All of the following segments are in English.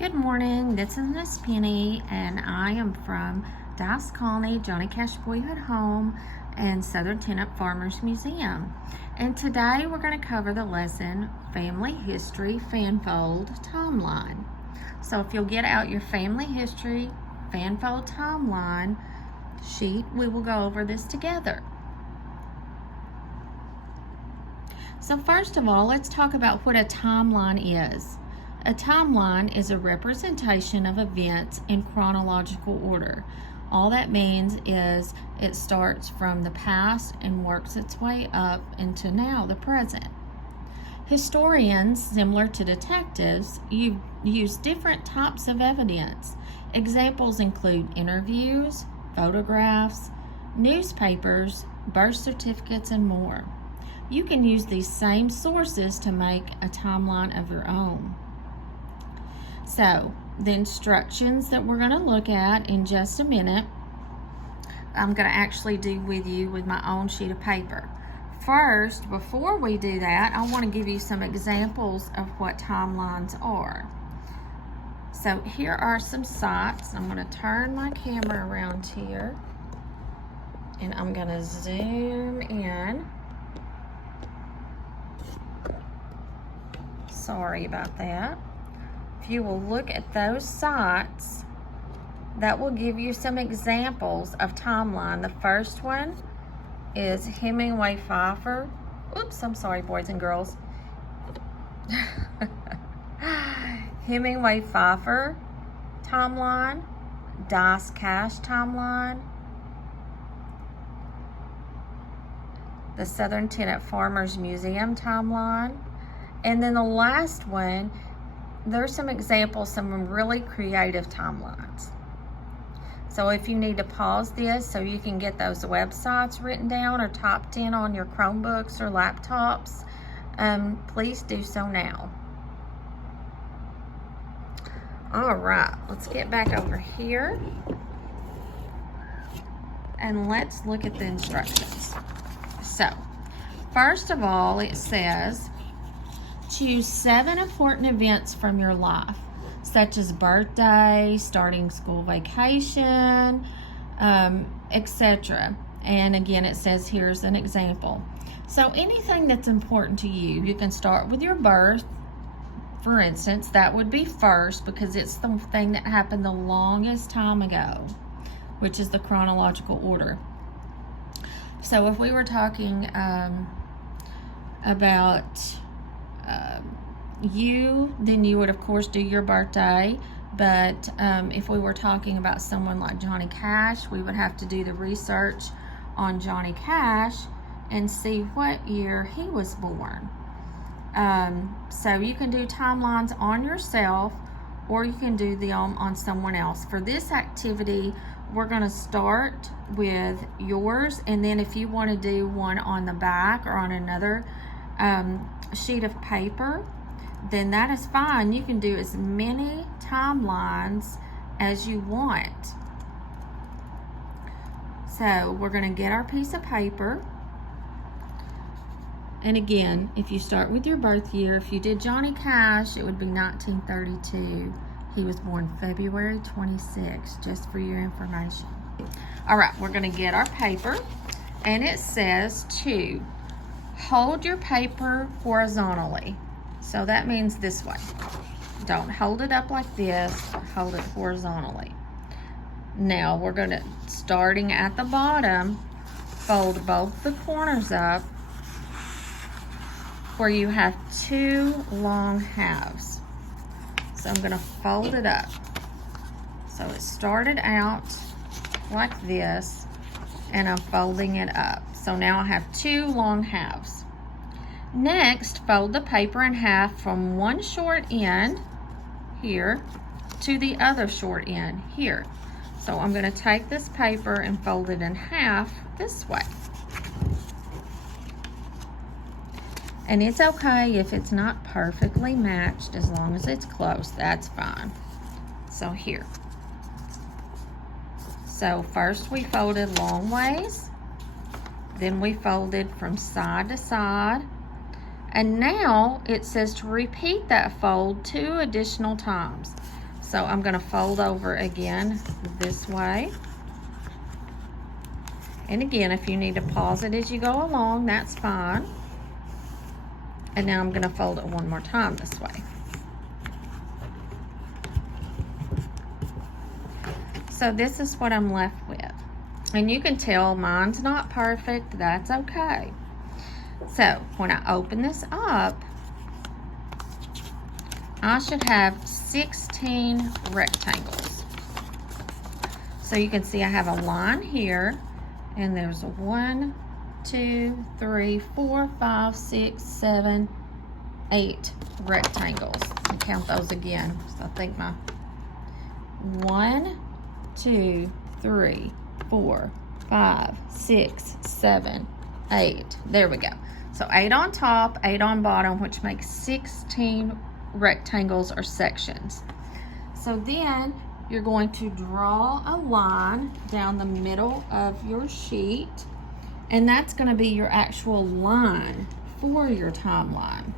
Good morning, this is Miss Penny, and I am from Dice Colony, Johnny Cash Boyhood Home, and Southern Tenant Farmers Museum. And today we're going to cover the lesson, Family History Fanfold Timeline. So if you'll get out your Family History Fanfold Timeline sheet, we will go over this together. So first of all, let's talk about what a timeline is. A timeline is a representation of events in chronological order. All that means is it starts from the past and works its way up into now, the present. Historians, similar to detectives, use different types of evidence. Examples include interviews, photographs, newspapers, birth certificates, and more. You can use these same sources to make a timeline of your own. So, the instructions that we're going to look at in just a minute, I'm going to actually do with you with my own sheet of paper. First, before we do that, I want to give you some examples of what timelines are. So, here are some sites. I'm going to turn my camera around here, and I'm going to zoom in. Sorry about that. If you will look at those sites, that will give you some examples of timeline. The first one is Hemingway Pfeiffer. Oops, I'm sorry, boys and girls. Hemingway Pfeiffer timeline, Dice Cash timeline, the Southern Tenant Farmers Museum timeline, and then the last one, there's some examples, some really creative timelines. So if you need to pause this so you can get those websites written down or typed in on your Chromebooks or laptops, please do so now. All right, let's get back over here and let's look at the instructions. So, first of all, it says, choose 7 important events from your life, such as birthday, starting school vacation, etc. And again, it says here's an example. So anything that's important to you, you can start with your birth. For instance, that would be first because it's the thing that happened the longest time ago, which is the chronological order. So if we were talking about you, then you would of course do your birthday. But if we were talking about someone like Johnny Cash, we would have to do the research on Johnny Cash and see what year he was born. So you can do timelines on yourself, or you can do them on someone else. For this activity, we're going to start with yours, and then if you want to do one on the back or on another sheet of paper, then that is fine. You can do as many timelines as you want. So we're going to get our piece of paper. And again, if you start with your birth year, if you did Johnny Cash, it would be 1932. He was born February 26, just for your information. All right, we're going to get our paper, and it says to hold your paper horizontally. So that means this way. Don't hold it up like this, hold it horizontally. Now we're going to, starting at the bottom, fold both the corners up where you have 2 long halves. So I'm going to fold it up. So it started out like this, and I'm folding it up. So now I have 2 long halves. Next, fold the paper in half from one short end here to the other short end here. So I'm going to take this paper and fold it in half this way. And it's okay if it's not perfectly matched, as long as it's close, that's fine. So here. So first we folded long ways, then we folded from side to side, and now it says to repeat that fold 2 additional times. So I'm going to fold over again this way. And again, if you need to pause it as you go along, that's fine. And now I'm going to fold it one more time this way. So this is what I'm left with. And you can tell mine's not perfect, that's okay. So when I open this up, I should have 16 rectangles. So you can see I have a line here, and there's 1, 2, 3, 4, 5, 6, 7, 8 rectangles. Let me count those again. So I think my 1, 2, 3, 4, 5, 6, 7, 8. There we go. So 8 on top, 8 on bottom, which makes 16 rectangles or sections. So then you're going to draw a line down the middle of your sheet, and that's going to be your actual line for your timeline.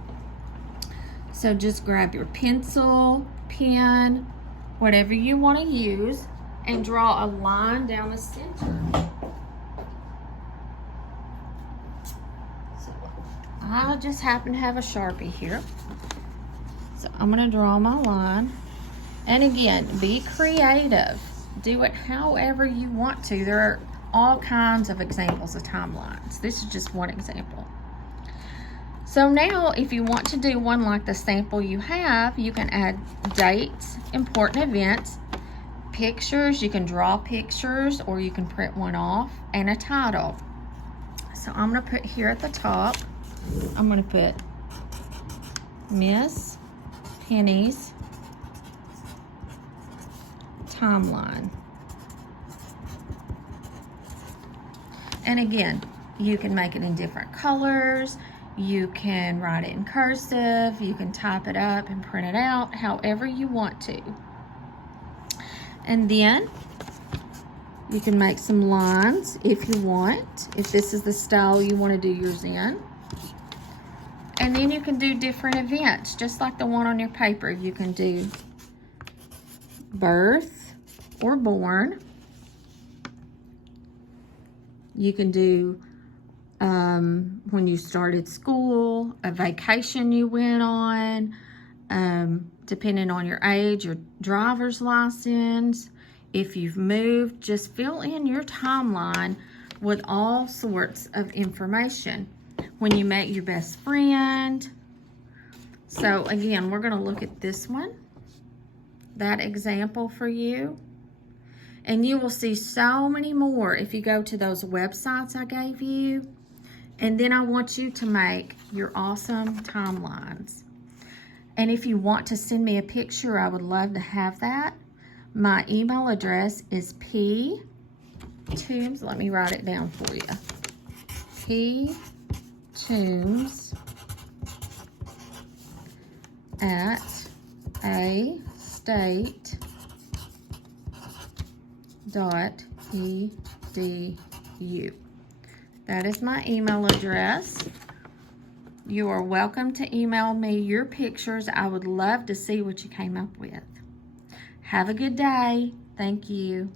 So just grab your pencil, pen, whatever you want to use, and draw a line down the center. So I just happen to have a Sharpie here. So I'm going to draw my line. And again, be creative. Do it however you want to. There are all kinds of examples of timelines. This is just one example. So now, if you want to do one like the sample you have, you can add dates, important events, pictures. You can draw pictures, or you can print one off, and a title. So I'm going to put here at the top, I'm going to put Miss Penny's timeline. And again, you can make it in different colors. You can write it in cursive. You can type it up and print it out however you want to. And then you can make some lines if you want, if this is the style you want to do yours in. And then you can do different events, just like the one on your paper. You can do birth or born. You can do when you started school, a vacation you went on, depending on your age, your driver's license. If you've moved, just fill in your timeline with all sorts of information. When you met your best friend. So again, we're going to look at this one, that example for you. And you will see so many more if you go to those websites I gave you. And then I want you to make your awesome timelines. And if you want to send me a picture, I would love to have that. My email address is ptoombs, let me write it down for you. ptoombs@astate.edu. That is my email address. You are welcome to email me your pictures. I would love to see what you came up with. Have a good day. Thank you.